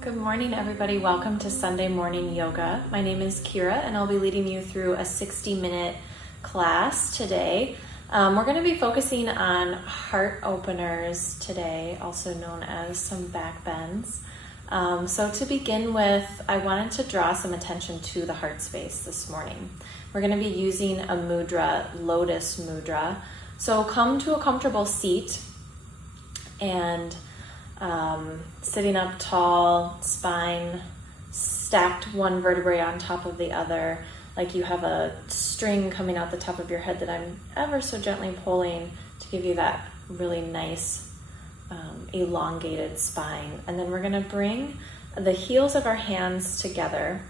Good morning, everybody. Welcome to Sunday Morning Yoga. My name is Kira, and I'll be leading you through a 60-minute class today. We're going to be focusing on heart openers today, also known as some back bends. So to begin with, I wanted to draw some attention to the heart space this morning. We're going to be using a mudra, lotus mudra. So come to a comfortable seat and sitting up tall, spine stacked one vertebrae on top of the other, like you have a string coming out the top of your head that I'm ever so gently pulling to give you that really nice elongated spine. And then we're going to bring the heels of our hands together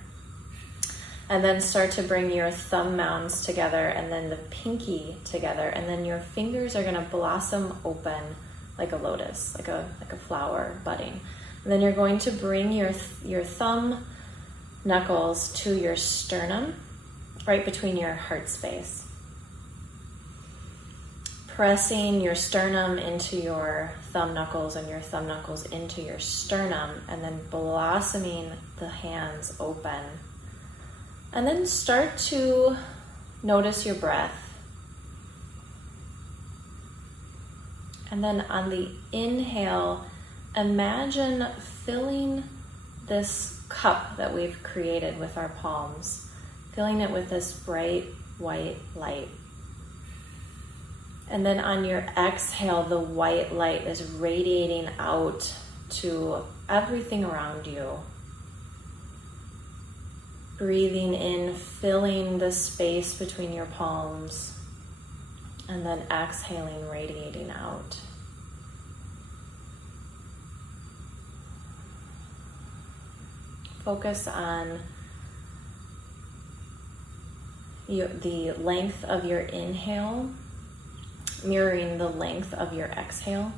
and then start to bring your thumb mounds together and then the pinky together, and then your fingers are going to blossom open like a lotus, like a flower budding. And then you're going to bring your thumb knuckles to your sternum, right between your heart space. Pressing your sternum into your thumb knuckles and your thumb knuckles into your sternum, and then blossoming the hands open. And then start to notice your breath. And then on the inhale, imagine filling this cup that we've created with our palms, filling it with this bright white light. And then on your exhale, the white light is radiating out to everything around you. Breathing in, filling the space between your palms, and then exhaling, radiating out. Focus on the length of your inhale, mirroring the length of your exhale.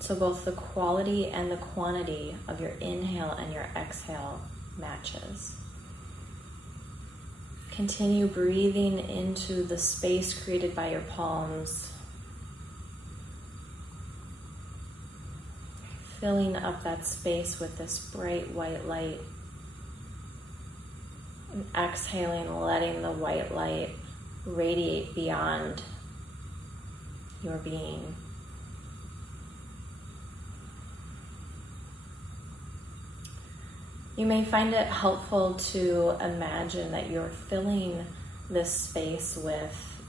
So both the quality and the quantity of your inhale and your exhale matches. Continue breathing into the space created by your palms, filling up that space with this bright white light, and exhaling, letting the white light radiate beyond your being. You may find it helpful to imagine that you're filling this space with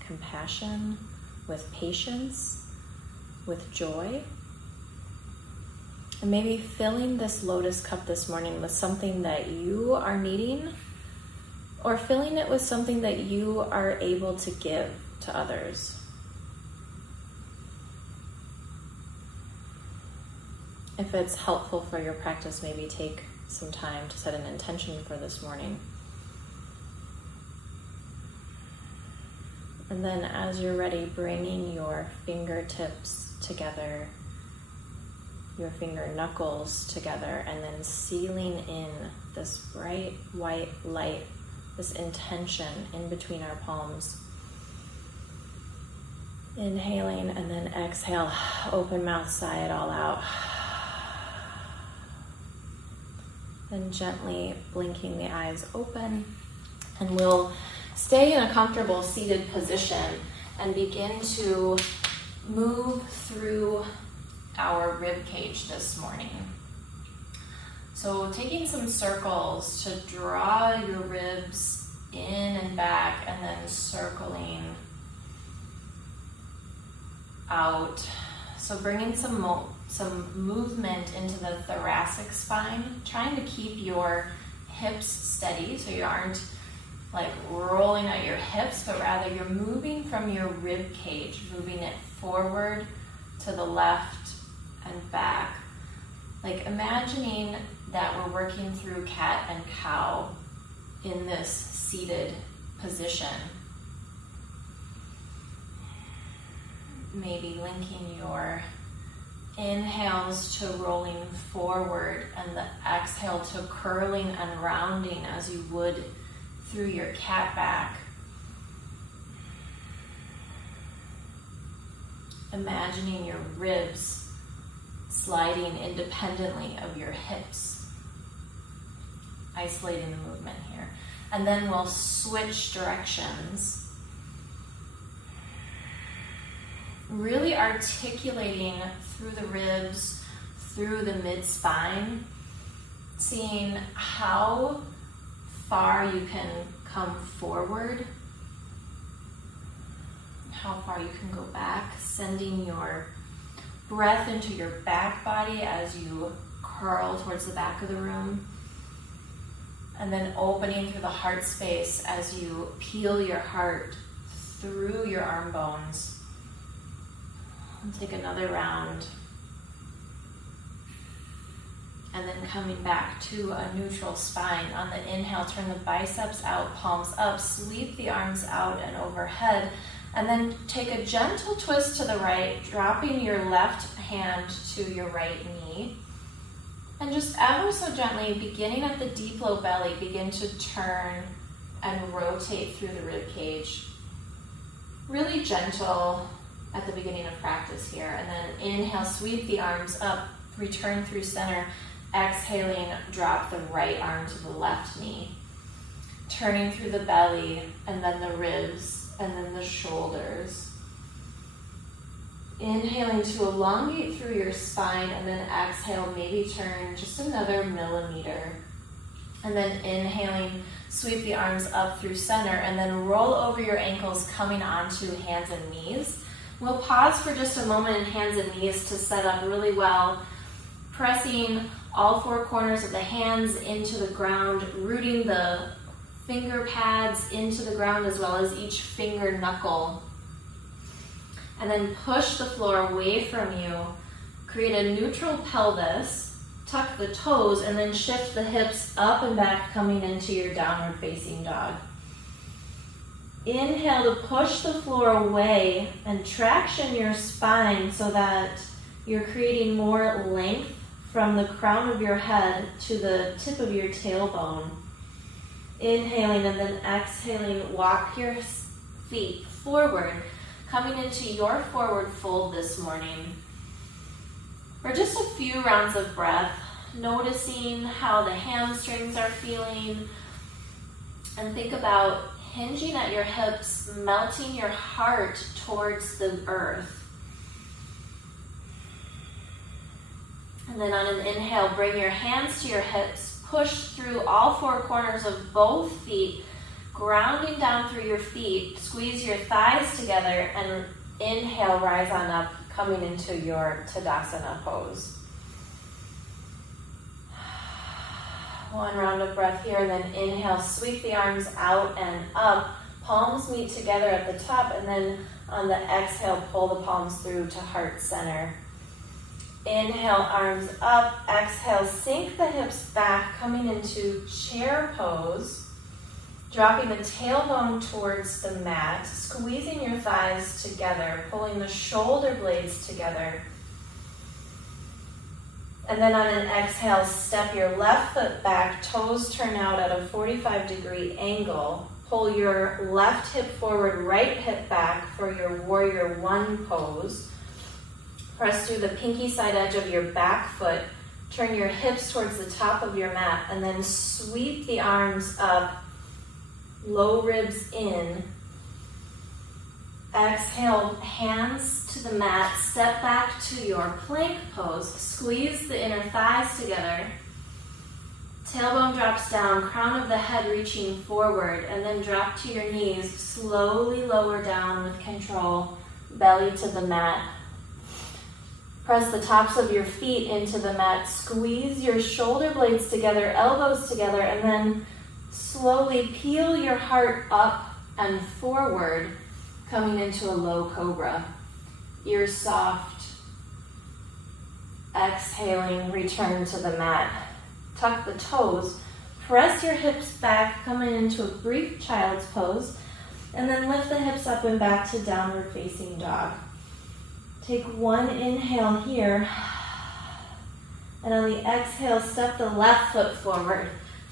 compassion, with patience, with joy. And maybe filling this lotus cup this morning with something that you are needing, or filling it with something that you are able to give to others. If it's helpful for your practice, maybe take some time to set an intention for this morning. And then as you're ready, bringing your fingertips together, your finger knuckles together, and then sealing in this bright white light, this intention in between our palms. Inhaling and then exhale, open mouth, sigh it all out. Then gently blinking the eyes open, and we'll stay in a comfortable seated position and begin to move through our rib cage this morning. So taking some circles to draw your ribs in and back, and then circling out. So bringing some movement into the thoracic spine, trying to keep your hips steady so you aren't like rolling out your hips, but rather you're moving from your rib cage, moving it forward to the left and back. Like imagining that we're working through cat and cow in this seated position. Maybe linking your inhales to rolling forward and the exhale to curling and rounding as you would through your cat back. imagining your ribs sliding independently of your hips, isolating the movement here. And then we'll switch directions, really articulating through the ribs, through the mid-spine, seeing how far you can come forward, how far you can go back, sending your breath into your back body as you curl towards the back of the room, and then opening through the heart space as you peel your heart through your arm bones. And take another round. And then coming back to a neutral spine. On the inhale, turn the biceps out, palms up, sweep the arms out and overhead. And then take a gentle twist to the right, dropping your left hand to your right knee. And just ever so gently, beginning at the deep low belly, begin to turn and rotate through the rib cage. Really gentle at the beginning of practice here. And then inhale, sweep the arms up, return through center. Exhaling, drop the right arm to the left knee. Turning through the belly, and then the ribs, and then the shoulders. Inhaling to elongate through your spine, and then exhale, maybe turn just another millimeter. And then inhaling, sweep the arms up through center, and then roll over your ankles, coming onto hands and knees. We'll pause for just a moment in hands and knees to set up really well, pressing all four corners of the hands into the ground, rooting the finger pads into the ground as well as each finger knuckle. And then push the floor away from you. Create a neutral pelvis, tuck the toes, and then shift the hips up and back, coming into your downward facing dog. Inhale to push the floor away and traction your spine so that you're creating more length from the crown of your head to the tip of your tailbone. Inhaling and then exhaling, walk your feet forward, coming into your forward fold this morning. For just a few rounds of breath, noticing how the hamstrings are feeling, and think about hinging at your hips, melting your heart towards the earth. And then on an inhale, bring your hands to your hips, push through all four corners of both feet, grounding down through your feet, squeeze your thighs together, and inhale, rise on up, coming into your Tadasana pose. One round of breath here, and then inhale, sweep the arms out and up, palms meet together at the top, and then on the exhale, pull the palms through to heart center. Inhale, arms up. Exhale, sink the hips back, coming into chair pose. Dropping the tailbone towards the mat, squeezing your thighs together, pulling the shoulder blades together. And then on an exhale, step your left foot back, toes turn out at a 45-degree angle. Pull your left hip forward, right hip back for your warrior one pose. Press through the pinky side edge of your back foot. Turn your hips towards the top of your mat, and then sweep the arms up, low ribs in. Exhale, hands to the mat, step back to your plank pose. Squeeze the inner thighs together. Tailbone drops down, crown of the head reaching forward, and then drop to your knees. Slowly lower down with control, belly to the mat. Press the tops of your feet into the mat. Squeeze your shoulder blades together, elbows together, and then slowly peel your heart up and forward, coming into a low cobra. Ears soft. Exhaling, return to the mat. Tuck the toes. Press your hips back, coming into a brief child's pose, and then lift the hips up and back to downward facing dog. Take one inhale here, and on the exhale, step the left foot forward.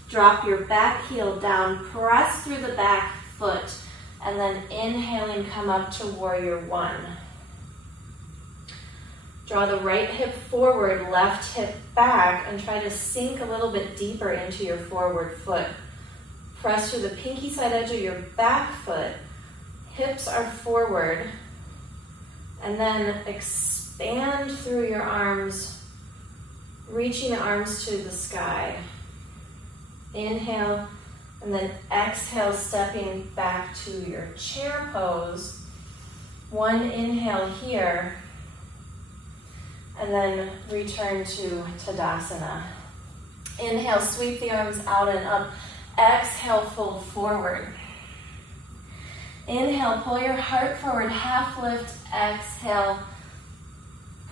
Drop your back heel down, press through the back foot, and then inhaling, come up to warrior one. Draw the right hip forward, left hip back, and try to sink a little bit deeper into your forward foot. Press through the pinky side edge of your back foot. Hips are forward. And then expand through your arms, reaching the arms to the sky. Inhale, and then exhale, stepping back to your chair pose. One inhale here, and then return to Tadasana. Inhale, sweep the arms out and up. Exhale, fold forward. Inhale, pull your heart forward, half lift. Exhale,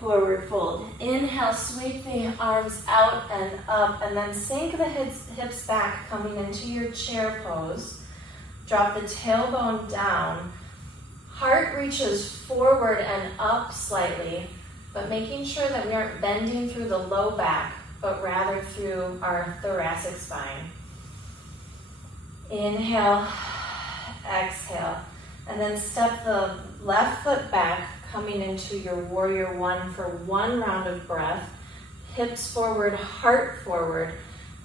forward fold. Inhale, sweep the arms out and up, and then sink the hips back, coming into your chair pose. Drop the tailbone down. Heart reaches forward and up slightly, but making sure that we aren't bending through the low back, but rather through our thoracic spine. Inhale, exhale, and then step the left foot back, coming into your warrior one for one round of breath. Hips forward, heart forward.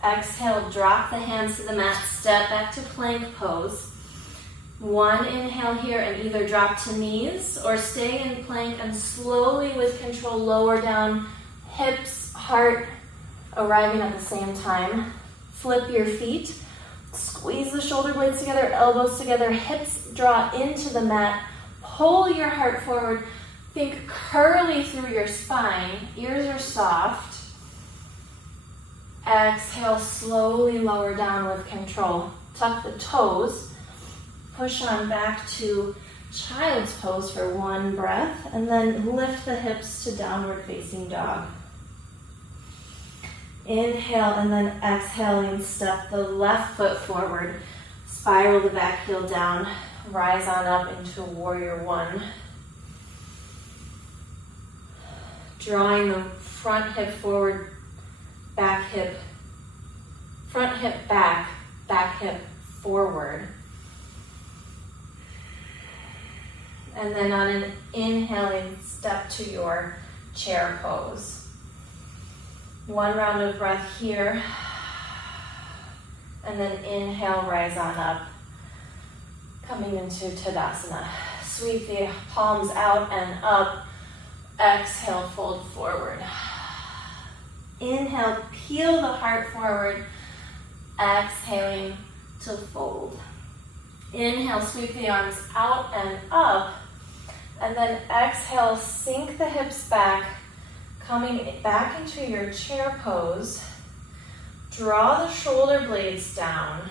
Exhale, drop the hands to the mat, step back to plank pose. One inhale here and either drop to knees or stay in plank and slowly with control lower down, hips, heart arriving at the same time. Flip your feet, squeeze the shoulder blades together, elbows together, hips draw into the mat, pull your heart forward, think curly through your spine, ears are soft. Exhale, slowly lower down with control. Tuck the toes. Push on back to child's pose for one breath, and then lift the hips to downward facing dog. Inhale, and then exhaling, step the left foot forward, spiral the back heel down, rise on up into warrior one. Drawing the front hip forward, back hip, front hip back, back hip forward. And then on an inhaling, step to your chair pose. One round of breath here. And then inhale, rise on up. Coming into Tadasana. Sweep the palms out and up. Exhale, fold forward. Inhale, peel the heart forward. Exhaling to fold. Inhale, sweep the arms out and up. And then exhale, sink the hips back, coming back into your chair pose. Draw the shoulder blades down.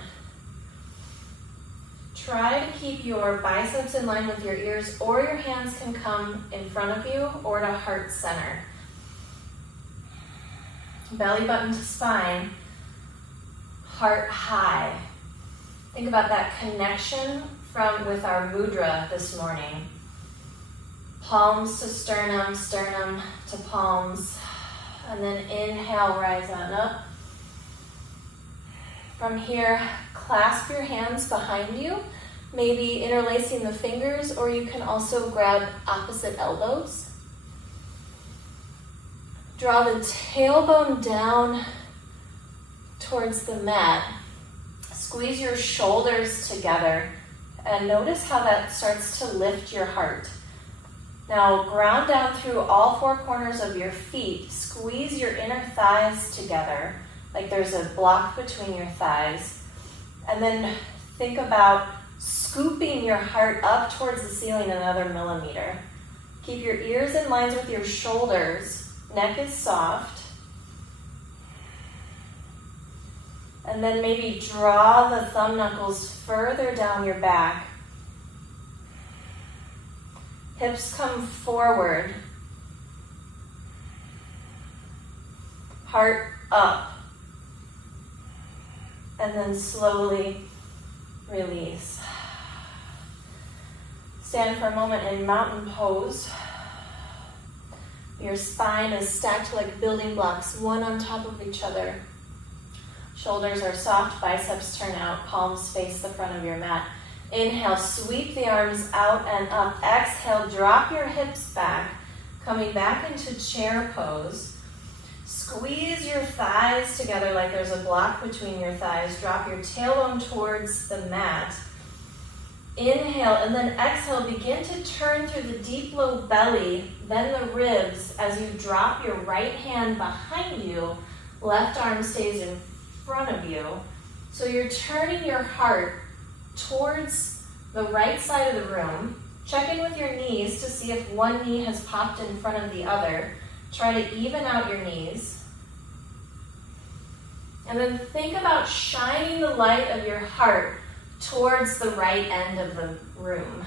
Try to keep your biceps in line with your ears, or your hands can come in front of you or to heart center. Belly button to spine, heart high. Think about that connection with our mudra this morning. Palms to sternum, sternum to palms. And then inhale, rise on up. From here, clasp your hands behind you, maybe interlacing the fingers, or you can also grab opposite elbows. Draw the tailbone down towards the mat. Squeeze your shoulders together and notice how that starts to lift your heart. Now ground down through all four corners of your feet. Squeeze your inner thighs together like there's a block between your thighs. And then think about scooping your heart up towards the ceiling another millimeter. Keep your ears in line with your shoulders. Neck is soft. And then maybe draw the thumb knuckles further down your back. Hips come forward. Heart up. And then slowly release. Stand for a moment in mountain pose. Your spine is stacked like building blocks, one on top of each other. Shoulders are soft, biceps turn out, palms face the front of your mat. Inhale, sweep the arms out and up. Exhale, drop your hips back, Coming back into chair pose. Squeeze your thighs together like there's a block between your thighs. Drop your tailbone towards the mat. Inhale and then exhale. Begin to turn through the deep low belly, then the ribs as you drop your right hand behind you. Left arm stays in front of you. So you're turning your heart towards the right side of the room. Check in with your knees to see if one knee has popped in front of the other. Try to even out your knees. And then think about shining the light of your heart towards the right end of the room.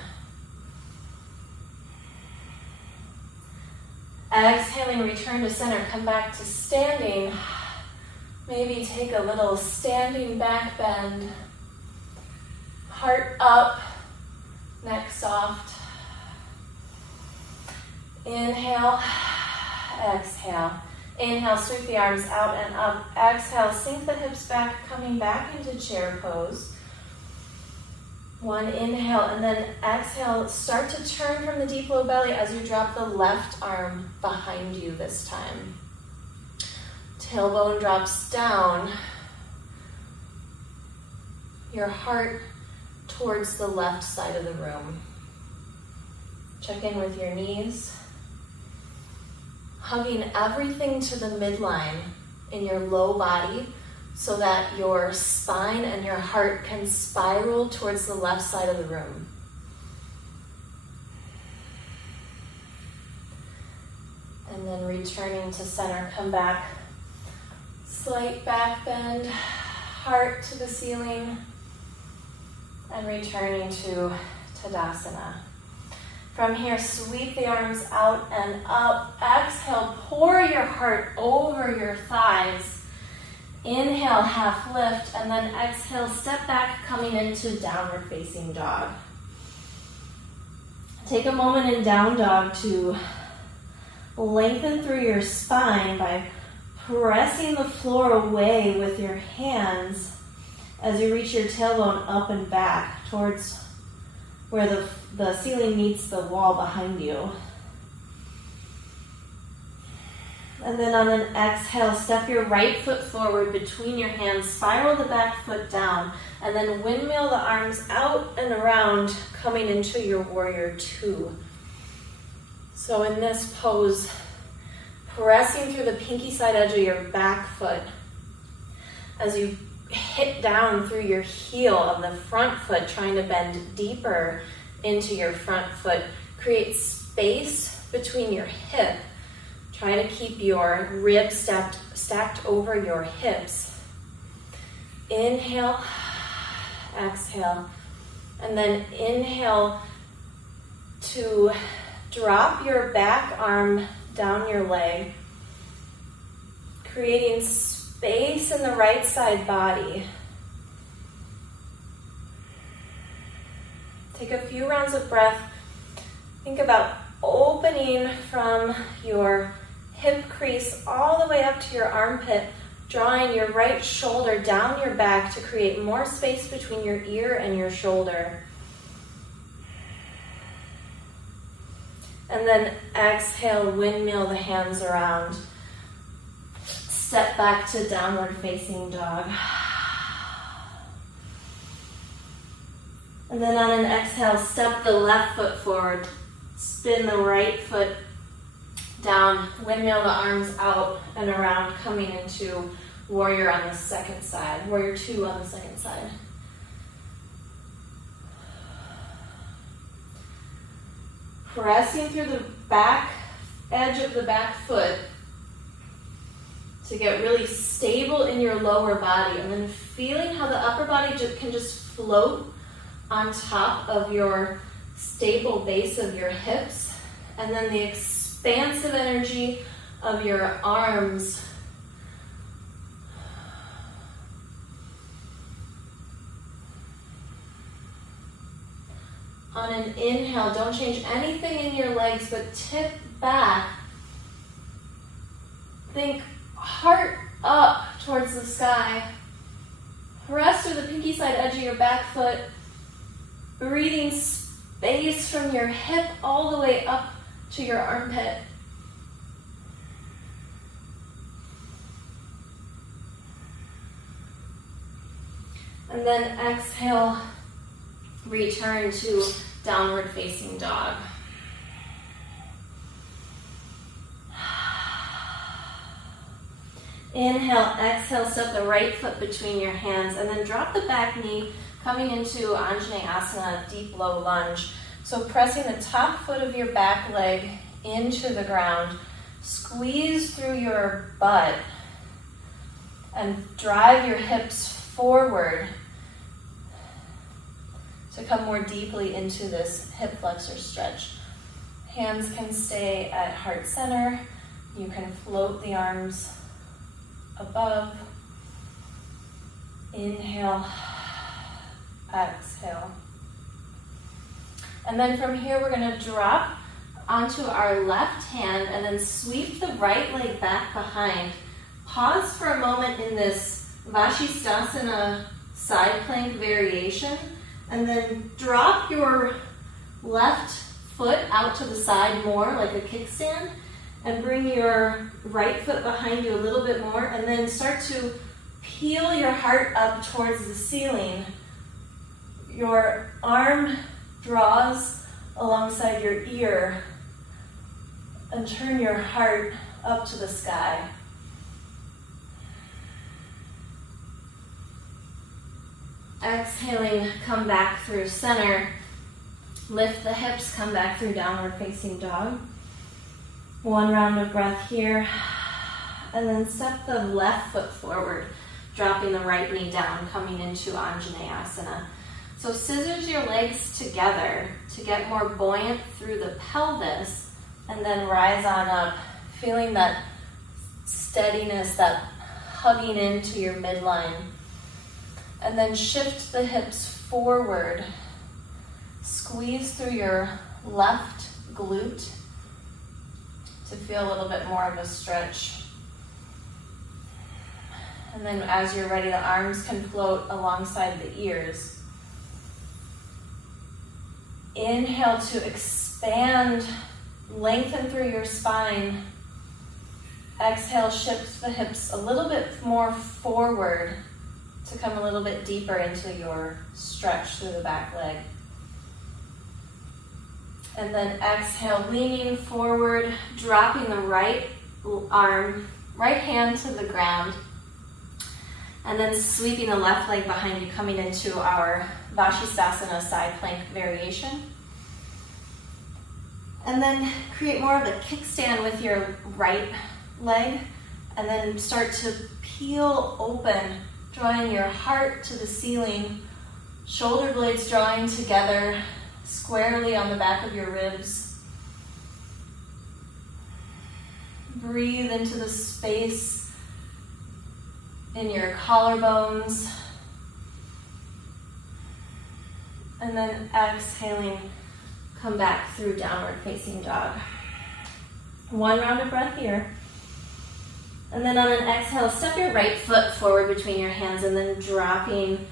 Exhaling, return to center. Come back to standing. Maybe take a little standing back bend. Heart up, neck soft. Inhale, exhale. Inhale, sweep the arms out and up. Exhale, sink the hips back, coming back into chair pose. One inhale, and then exhale. Start to turn from the deep low belly as you drop the left arm behind you this time. Tailbone drops down. Your heart towards the left side of the room. Check in with your knees. Hugging everything to the midline in your low body so that your spine and your heart can spiral towards the left side of the room. And then returning to center, come back. Slight back bend, heart to the ceiling, and returning to Tadasana. From here, sweep the arms out and up. Exhale, pour your heart over your thighs. Inhale, half lift, and then exhale, step back, coming into downward facing dog. Take a moment in down dog to lengthen through your spine by pressing the floor away with your hands as you reach your tailbone up and back towards where the ceiling meets the wall behind you. And then on an exhale, step your right foot forward between your hands, spiral the back foot down, and then windmill the arms out and around, coming into your warrior two. So in this pose, pressing through the pinky side edge of your back foot as you hit down through your heel of the front foot, trying to bend deeper into your front foot. Create space between your hip. Try to keep your ribs stacked over your hips. Inhale, exhale, and then inhale to drop your back arm down your leg, creating space in the right side body. Take a few rounds of breath. Think about opening from your hip crease all the way up to your armpit, drawing your right shoulder down your back to create more space between your ear and your shoulder. And then exhale, windmill the hands around. Step back to downward facing dog. And then on an exhale, step the left foot forward. Spin the right foot down. Windmill the arms out and around, coming into warrior on the second side. Warrior two on the second side. Pressing through the back edge of the back foot to get really stable in your lower body, and then feeling how the upper body can just float on top of your stable base of your hips, and then the expansive energy of your arms on an inhale. Don't change anything in your legs, but tip back. Think heart up towards the sky. Press through the pinky side edge of your back foot. Breathing space from your hip all the way up to your armpit. And then exhale, return to downward facing dog. Inhale, exhale, step the right foot between your hands and then drop the back knee, coming into Anjaneyasana, deep low lunge. So pressing the top foot of your back leg into the ground, squeeze through your butt and drive your hips forward to come more deeply into this hip flexor stretch. Hands can stay at heart center. You can float the arms above. Inhale, exhale. And then from here, we're going to drop onto our left hand and then sweep the right leg back behind. Pause for a moment in this Sheersh-Asana side plank variation, and then drop your left foot out to the side more like a kickstand, and bring your right foot behind you a little bit more, and then start to peel your heart up towards the ceiling. Your arm draws alongside your ear, and turn your heart up to the sky. Exhaling, come back through center. Lift the hips, come back through downward facing dog. One round of breath here. And then step the left foot forward, dropping the right knee down, coming into Anjaneyasana. So scissors your legs together to get more buoyant through the pelvis, and then rise on up, feeling that steadiness, that hugging into your midline. And then shift the hips forward. Squeeze through your left glute to feel a little bit more of a stretch. And then as you're ready, the arms can float alongside the ears. Inhale to expand, lengthen through your spine. Exhale, shift the hips a little bit more forward to come a little bit deeper into your stretch through the back leg. And then exhale, leaning forward, dropping the right hand to the ground, and then sweeping the left leg behind you, coming into our Sheersh-Asana side plank variation. And then create more of a kickstand with your right leg, and then start to peel open, drawing your heart to the ceiling, shoulder blades drawing together squarely on the back of your ribs. Breathe into the space in your collarbones. And then exhaling, come back through downward facing dog. One round of breath here. And then on an exhale, step your right foot forward between your hands, and then dropping,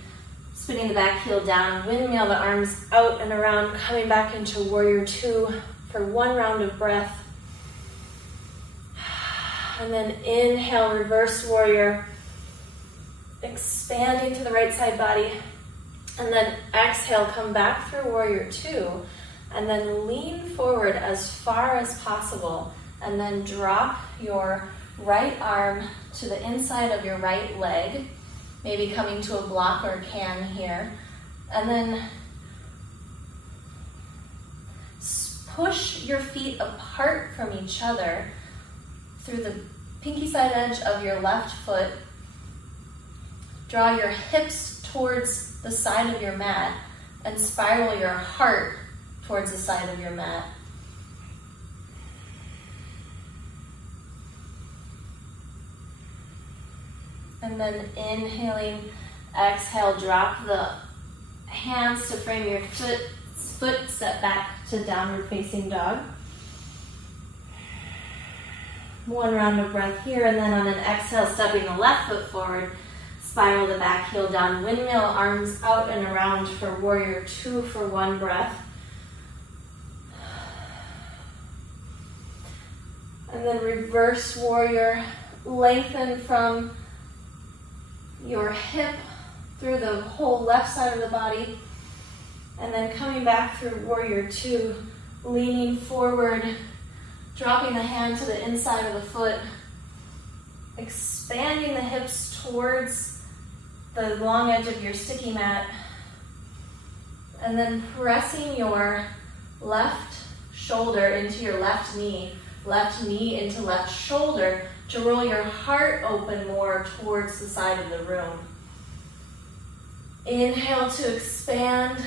spinning the back heel down, windmill the arms out and around, coming back into warrior two for one round of breath. And then inhale, reverse warrior, expanding to the right side body. And then exhale, come back through warrior two, and then lean forward as far as possible, and then drop your right arm to the inside of your right leg, maybe coming to a block or can here. And then push your feet apart from each other through the pinky side edge of your left foot. Draw your hips towards the side of your mat and spiral your heart towards the side of your mat. And then inhaling, exhale, drop the hands to frame your foot, step back to downward facing dog. One round of breath here, and then on an exhale, stepping the left foot forward, spiral the back heel down, windmill arms out and around for warrior two for one breath. And then reverse warrior, lengthen from your hip through the whole left side of the body. And then coming back through warrior two, leaning forward, dropping the hand to the inside of the foot, expanding the hips towards the long edge of your sticky mat, and then pressing your left shoulder into your left knee into left shoulder to roll your heart open more towards the side of the room. Inhale to expand,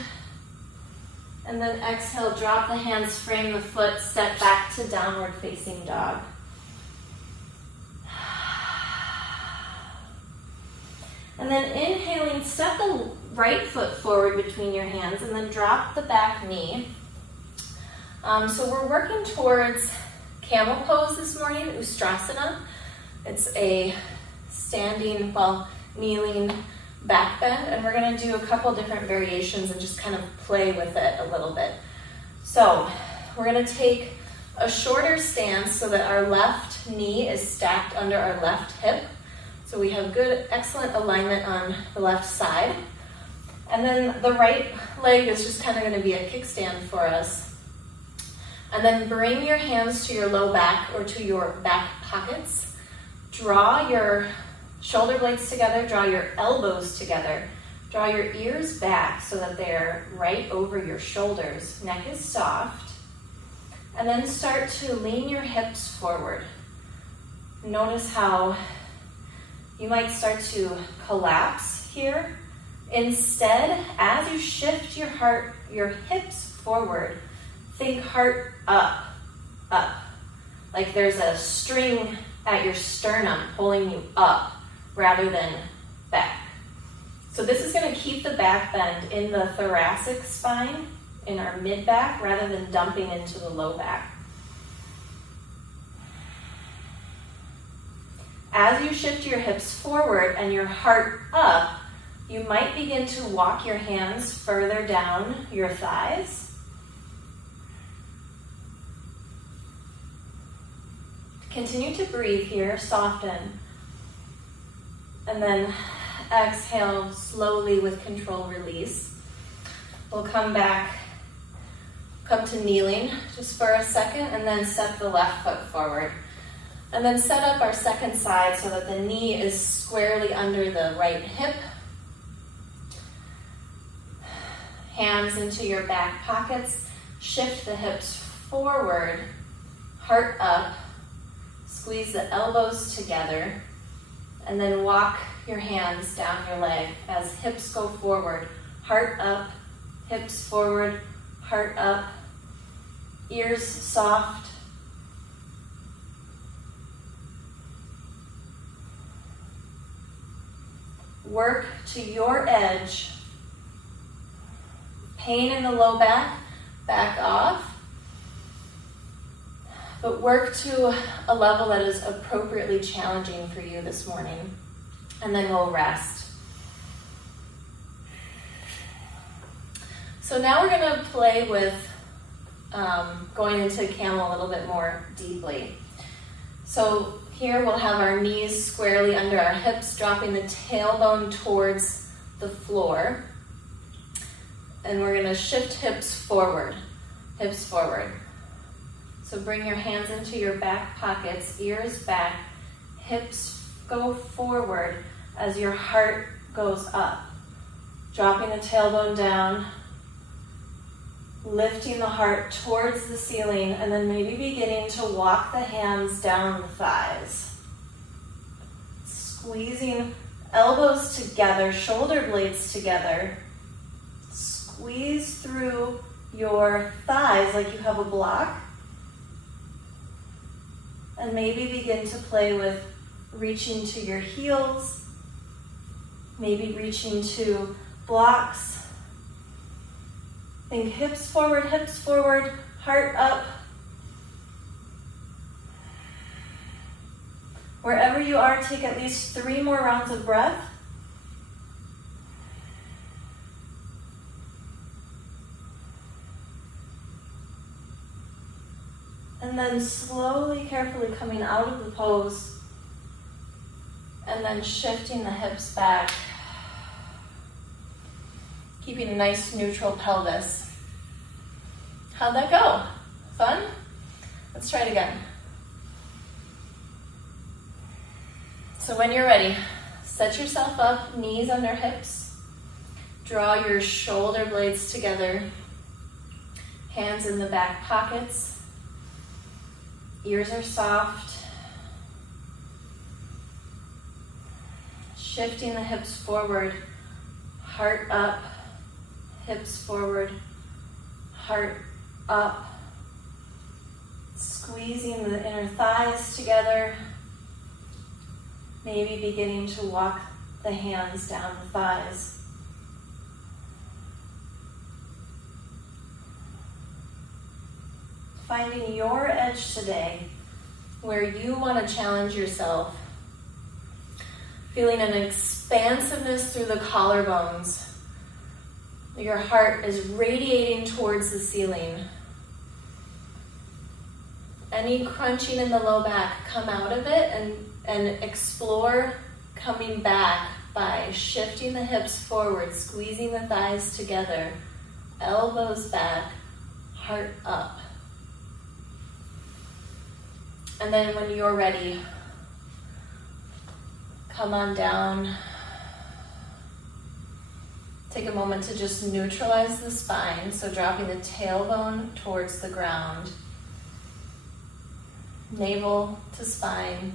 and then exhale, drop the hands, frame the foot, step back to downward facing dog. And then inhaling, step the right foot forward between your hands and then drop the back knee. So we're working towards Camel Pose this morning, Sheersh-Asana. It's a standing, kneeling back bend, and we're going to do a couple different variations and just kind of play with it a little bit. So we're going to take a shorter stance so that our left knee is stacked under our left hip. So we have good, excellent alignment on the left side. And then the right leg is just kind of going to be a kickstand for us. And then bring your hands to your low back or to your back pockets. Draw your shoulder blades together, draw your elbows together. Draw your ears back so that they're right over your shoulders. Neck is soft. And then start to lean your hips forward. Notice how you might start to collapse here. Instead, as you shift your hips forward, think heart up, up. Like there's a string at your sternum pulling you up rather than back. So this is going to keep the back bend in the thoracic spine, in our mid back, rather than dumping into the low back. As you shift your hips forward and your heart up, you might begin to walk your hands further down your thighs. Continue to breathe here, soften. And then exhale slowly with control, release. We'll come back, come to kneeling just for a second, and then step the left foot forward. And then set up our second side so that the knee is squarely under the right hip. Hands into your back pockets. Shift the hips forward, heart up. Squeeze the elbows together. And then walk your hands down your leg as hips go forward. Heart up, hips forward, heart up. Ears soft. Work to your edge. Pain in the low back, back off. But work to a level that is appropriately challenging for you this morning. And then we'll rest. So now we're going to play with going into camel a little bit more deeply. So here we'll have our knees squarely under our hips, dropping the tailbone towards the floor. And we're going to shift hips forward, hips forward. So bring your hands into your back pockets, ears back, hips go forward as your heart goes up. Dropping the tailbone down, lifting the heart towards the ceiling, and then maybe beginning to walk the hands down the thighs. Squeezing elbows together, shoulder blades together. Squeeze through your thighs like you have a block. And maybe begin to play with reaching to your heels, maybe reaching to blocks. Think hips forward, heart up. Wherever you are, take at least 3 more rounds of breath. And then slowly, carefully coming out of the pose, and then shifting the hips back. keeping a nice neutral pelvis. How'd that go? Fun? Let's try it again. So when you're ready, set yourself up, knees under hips. Draw your shoulder blades together. Hands in the back pockets. Ears are soft. Shifting the hips forward. Heart up. Hips forward. Heart up. Squeezing the inner thighs together. Maybe beginning to walk the hands down the thighs. Finding your edge today, where you want to challenge yourself. Feeling an expansiveness through the collarbones. Your heart is radiating towards the ceiling. Any crunching in the low back, come out of it and explore coming back by shifting the hips forward, squeezing the thighs together, elbows back, heart up. And then when you're ready, come on down. Take a moment to just neutralize the spine, so dropping the tailbone towards the ground. Navel to spine.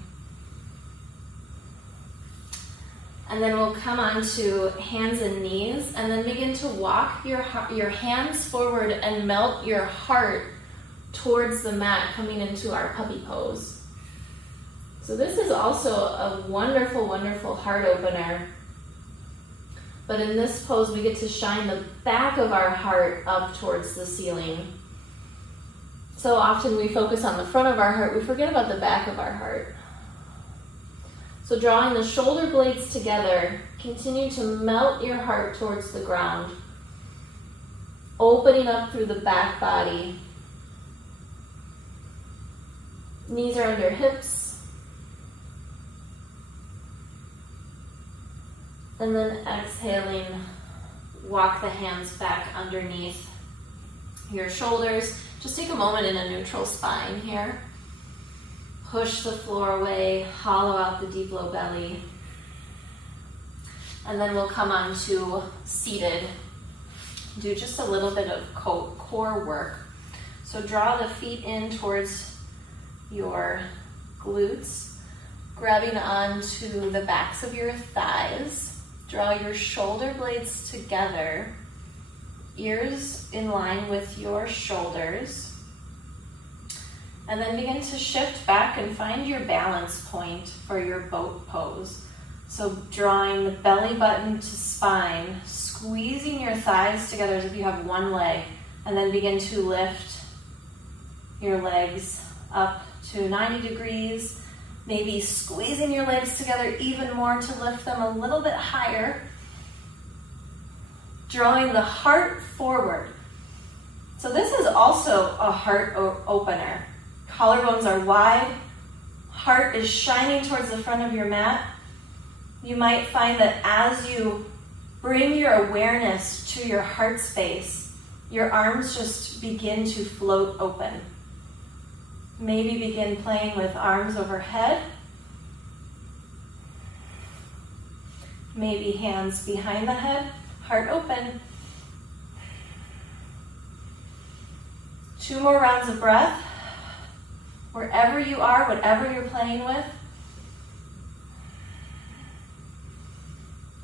And then we'll come on to hands and knees, and then begin to walk your hands forward and melt your heart towards the mat, coming into our puppy pose. So this is also a wonderful, wonderful heart opener. But in this pose, we get to shine the back of our heart up towards the ceiling. So often we focus on the front of our heart, we forget about the back of our heart. So drawing the shoulder blades together, continue to melt your heart towards the ground. Opening up through the back body. Knees are under hips. And then exhaling, walk the hands back underneath your shoulders. Just take a moment in a neutral spine here. Push the floor away, hollow out the deep low belly. And then we'll come on to seated. Do just a little bit of core work. So draw the feet in towards your glutes, grabbing onto the backs of your thighs. Draw your shoulder blades together, ears in line with your shoulders. And then begin to shift back and find your balance point for your boat pose. So drawing the belly button to spine, squeezing your thighs together as if you have one leg, and then begin to lift your legs up to 90 degrees, maybe squeezing your legs together even more to lift them a little bit higher. Drawing the heart forward. So this is also a heart opener. Collarbones are wide, heart is shining towards the front of your mat. You might find that as you bring your awareness to your heart space, your arms just begin to float open. Maybe begin playing with arms overhead. Maybe hands behind the head, heart open. 2 more rounds of breath. Wherever you are, whatever you're playing with.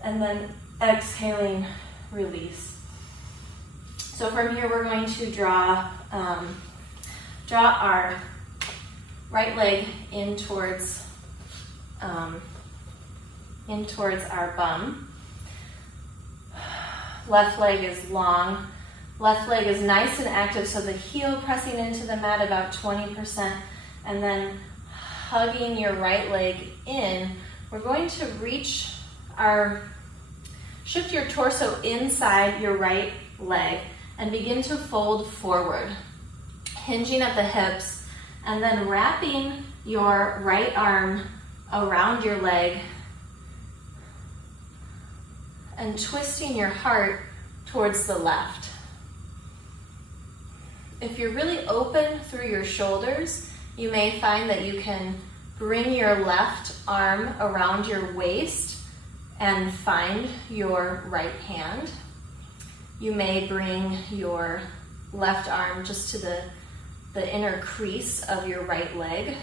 And then exhaling, release. So from here, we're going to draw our right leg in towards our bum. Left leg is long. Left leg is nice and active, so the heel pressing into the mat about 20%, and then hugging your right leg in. We're going to shift your torso inside your right leg and begin to fold forward, hinging at the hips, and then wrapping your right arm around your leg and twisting your heart towards the left. If you're really open through your shoulders, you may find that you can bring your left arm around your waist and find your right hand. You may bring your left arm just to the inner crease of your right leg.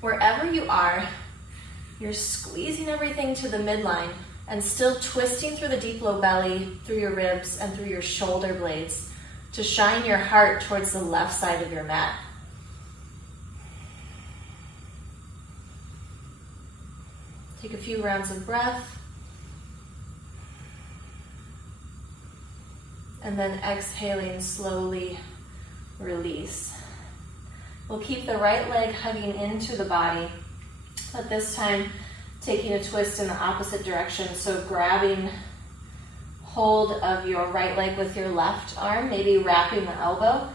Wherever you are, you're squeezing everything to the midline and still twisting through the deep low belly, through your ribs, and through your shoulder blades to shine your heart towards the left side of your mat. Take a few rounds of breath. And then exhaling, slowly release. We'll keep the right leg hugging into the body, but this time taking a twist in the opposite direction. So grabbing hold of your right leg with your left arm, maybe wrapping the elbow,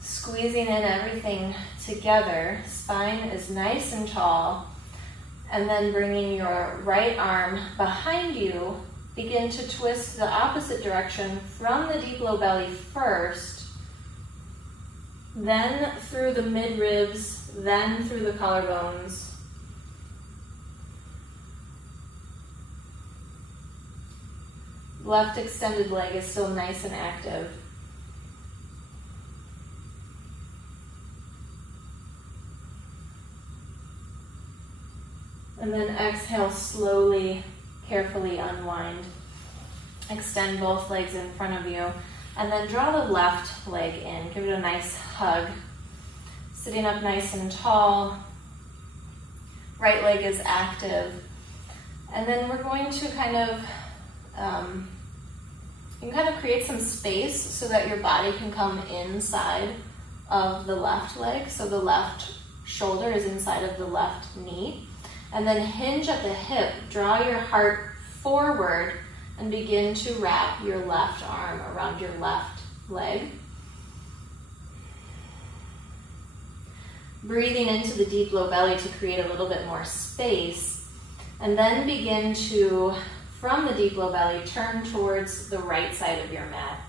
squeezing in everything together. Spine is nice and tall. And then bringing your right arm behind you, begin to twist the opposite direction from the deep low belly first, then through the mid-ribs, then through the collarbones. Left extended leg is still nice and active. And then exhale, slowly, carefully unwind. Extend both legs in front of you. And then draw the left leg in. Give it a nice hug. Sitting up nice and tall. Right leg is active. And then we're going to you can kind of create some space so that your body can come inside of the left leg. So the left shoulder is inside of the left knee. And then hinge at the hip, draw your heart forward and begin to wrap your left arm around your left leg. Breathing into the deep low belly to create a little bit more space. And then begin to, from the deep low belly, turn towards the right side of your mat.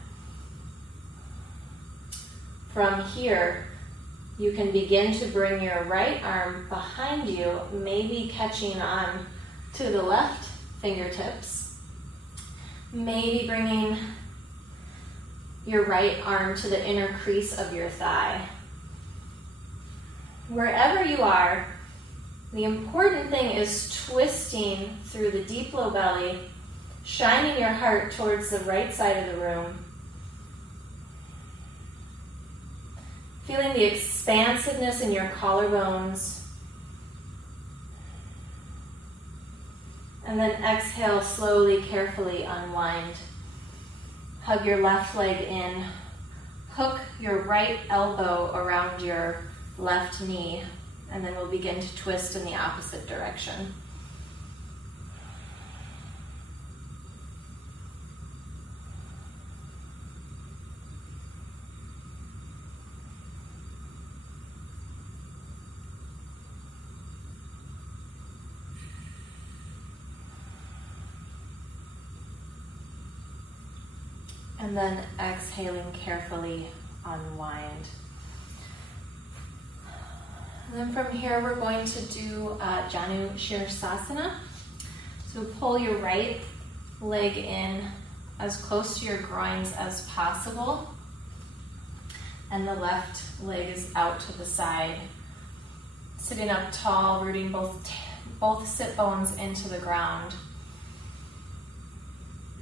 From here, you can begin to bring your right arm behind you, maybe catching on to the left fingertips. Maybe bringing your right arm to the inner crease of your thigh. Wherever you are, the important thing is twisting through the deep low belly, shining your heart towards the right side of the room. Feeling the expansiveness in your collarbones. And then exhale, slowly, carefully unwind. Hug your left leg in. Hook your right elbow around your left knee. And then we'll begin to twist in the opposite direction. And then exhaling, carefully unwind. And then from here, we're going to do Janu Sheersh-Asana. So pull your right leg in as close to your groins as possible. And the left leg is out to the side. Sitting up tall, rooting both sit bones into the ground.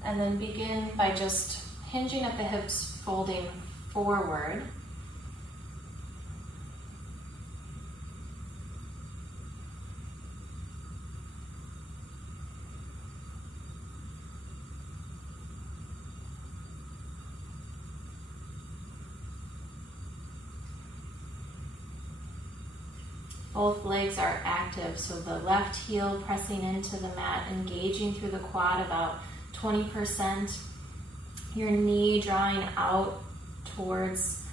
And then begin by just hinging at the hips, folding forward. Both legs are active, so the left heel pressing into the mat, engaging through the quad about 20%. Your knee drawing out towards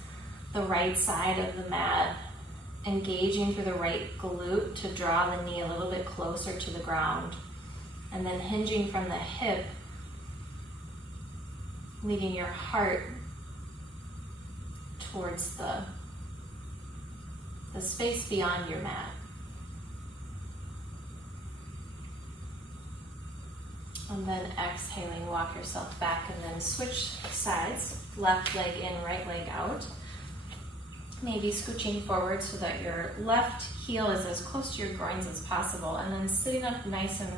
the right side of the mat, engaging through the right glute to draw the knee a little bit closer to the ground. And then hinging from the hip, leading your heart towards the space beyond your mat. And then exhaling, walk yourself back and then switch sides. Left leg in, right leg out. Maybe scooching forward so that your left heel is as close to your groins as possible. And then sitting up nice and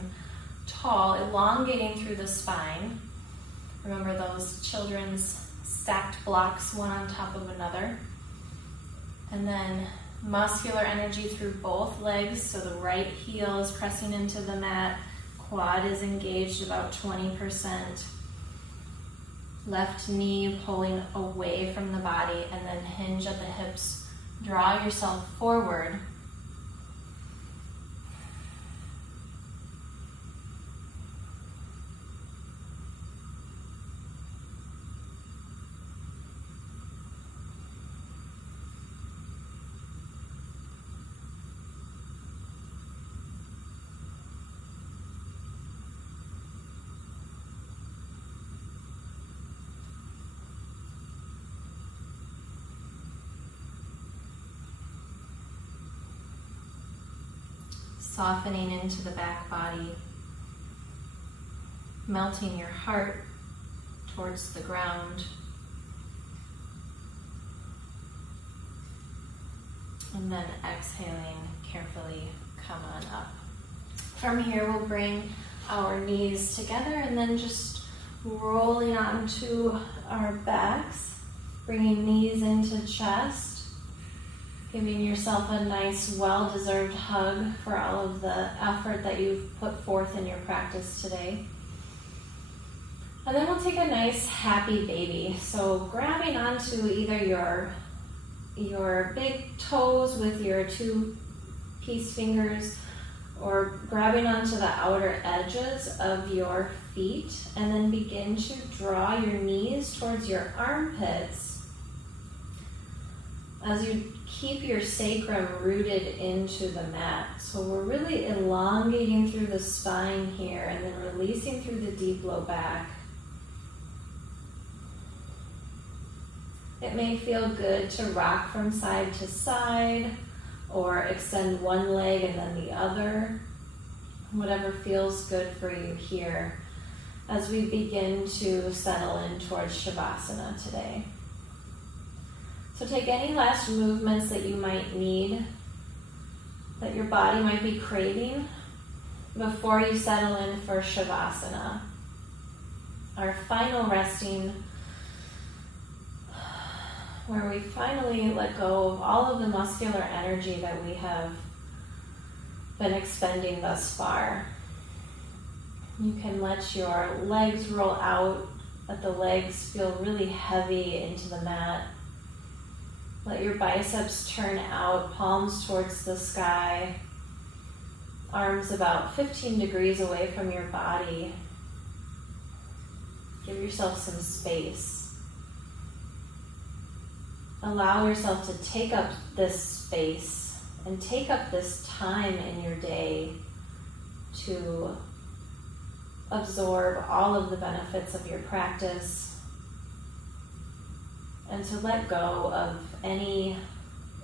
tall, elongating through the spine. Remember those children's stacked blocks, one on top of another. And then muscular energy through both legs, so the right heel is pressing into the mat, quad is engaged about 20%. Left knee pulling away from the body, and then hinge at the hips. Draw yourself forward. Softening into the back body, melting your heart towards the ground, and then exhaling, carefully come on up. From here, we'll bring our knees together and then just rolling onto our backs, bringing knees into chest. Giving yourself a nice, well-deserved hug for all of the effort that you've put forth in your practice today. And then we'll take a nice, happy baby. So grabbing onto either your big toes with your 2 peace fingers, or grabbing onto the outer edges of your feet, and then begin to draw your knees towards your armpits as you keep your sacrum rooted into the mat. So we're really elongating through the spine here and then releasing through the deep low back. It may feel good to rock from side to side or extend one leg and then the other. Whatever feels good for you here as we begin to settle in towards Shavasana today. So take any last movements that you might need, that your body might be craving, before you settle in for Shavasana. Our final resting, where we finally let go of all of the muscular energy that we have been expending thus far. You can let your legs roll out, let the legs feel really heavy into the mat. Let your biceps turn out, palms towards the sky, arms about 15 degrees away from your body. Give yourself some space. Allow yourself to take up this space and take up this time in your day to absorb all of the benefits of your practice, and to let go of any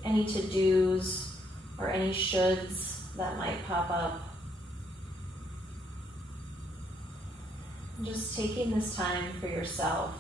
to-dos or any shoulds that might pop up. Just taking this time for yourself.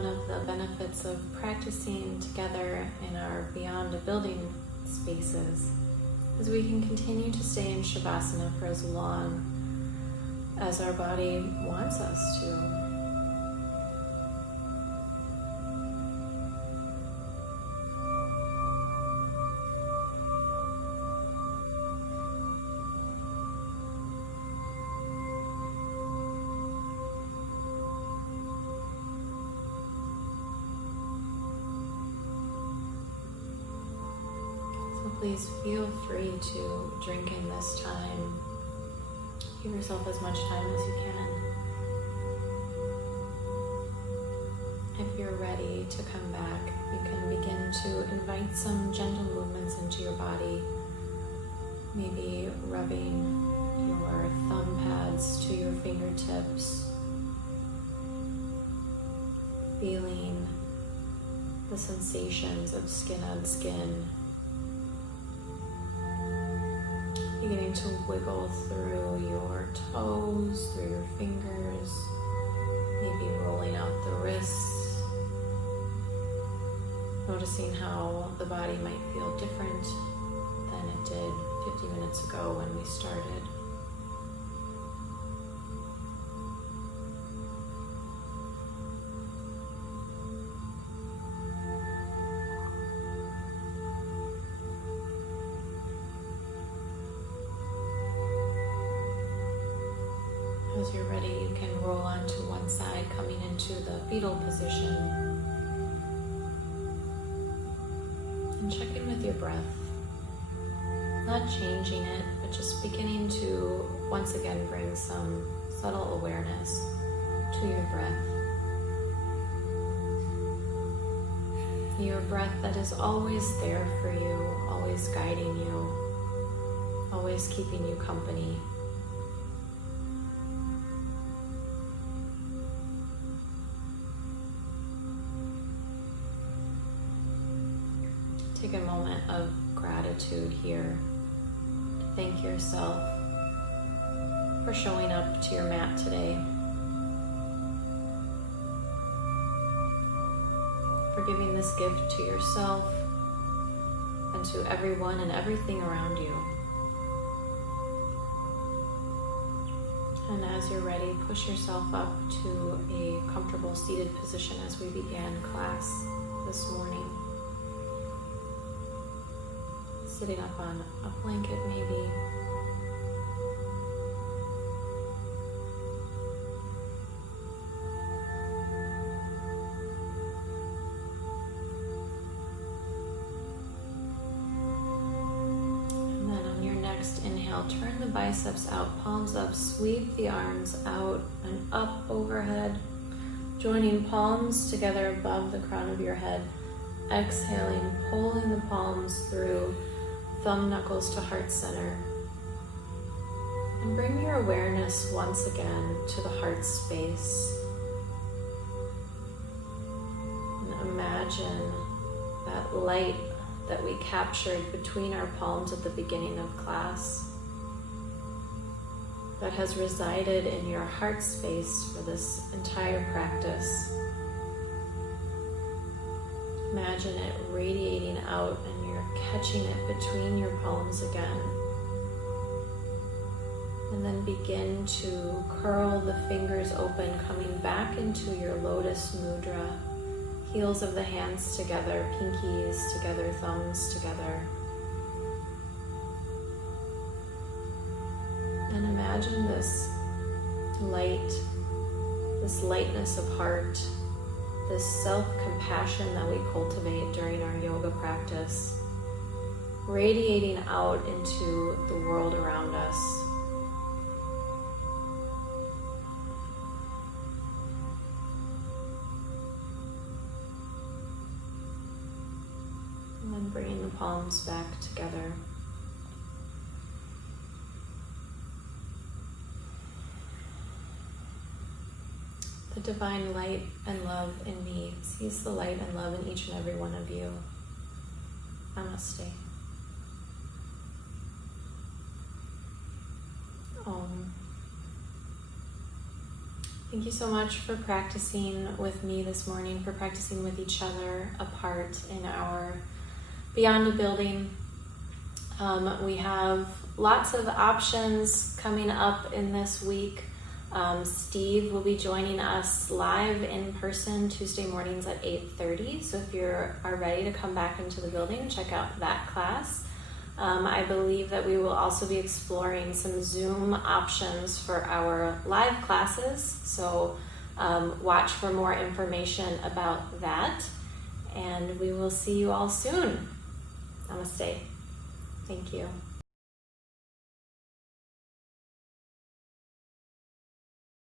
one of the benefits of practicing together in our beyond a building spaces is we can continue to stay in Shavasana for as long as our body wants us to. Please feel free to drink in this time. Give yourself as much time as you can. If you're ready to come back, you can begin to invite some gentle movements into your body. Maybe rubbing your thumb pads to your fingertips. Feeling the sensations of skin on skin. Beginning to wiggle through your toes, through your fingers, maybe rolling out the wrists, noticing how the body might feel different than it did 50 minutes ago when we started. As you're ready, you can roll onto one side, coming into the fetal position. And check in with your breath. Not changing it, but just beginning to once again bring some subtle awareness to your breath. Your breath that is always there for you, always guiding you, always keeping you company. Take a moment of gratitude here to thank yourself for showing up to your mat today, for giving this gift to yourself and to everyone and everything around you. And as you're ready, push yourself up to a comfortable seated position as we began class this morning. Sitting up on a blanket maybe. And then on your next inhale, turn the biceps out, palms up, sweep the arms out and up overhead, joining palms together above the crown of your head. Exhaling, pulling the palms through, thumb knuckles to heart center. And bring your awareness once again to the heart space. And imagine that light that we captured between our palms at the beginning of class that has resided in your heart space for this entire practice. Imagine it radiating out and you're catching it between your palms again. And then begin to curl the fingers open, coming back into your lotus mudra. Heels of the hands together, pinkies together, thumbs together. And imagine this light, this lightness of heart, this self-compassion that we cultivate during our yoga practice, radiating out into the world around us. And then bringing the palms back together. The divine light and love in me sees the light and love in each and every one of you. Namaste. Om. Thank you so much for practicing with me this morning, for practicing with each other apart in our Beyond a Building. We have lots of options coming up in this week. Steve will be joining us live in person Tuesday mornings at 8:30. So if you are ready to come back into the building, check out that class. I believe that we will also be exploring some Zoom options for our live classes. So watch for more information about that. And we will see you all soon. Namaste. Thank you.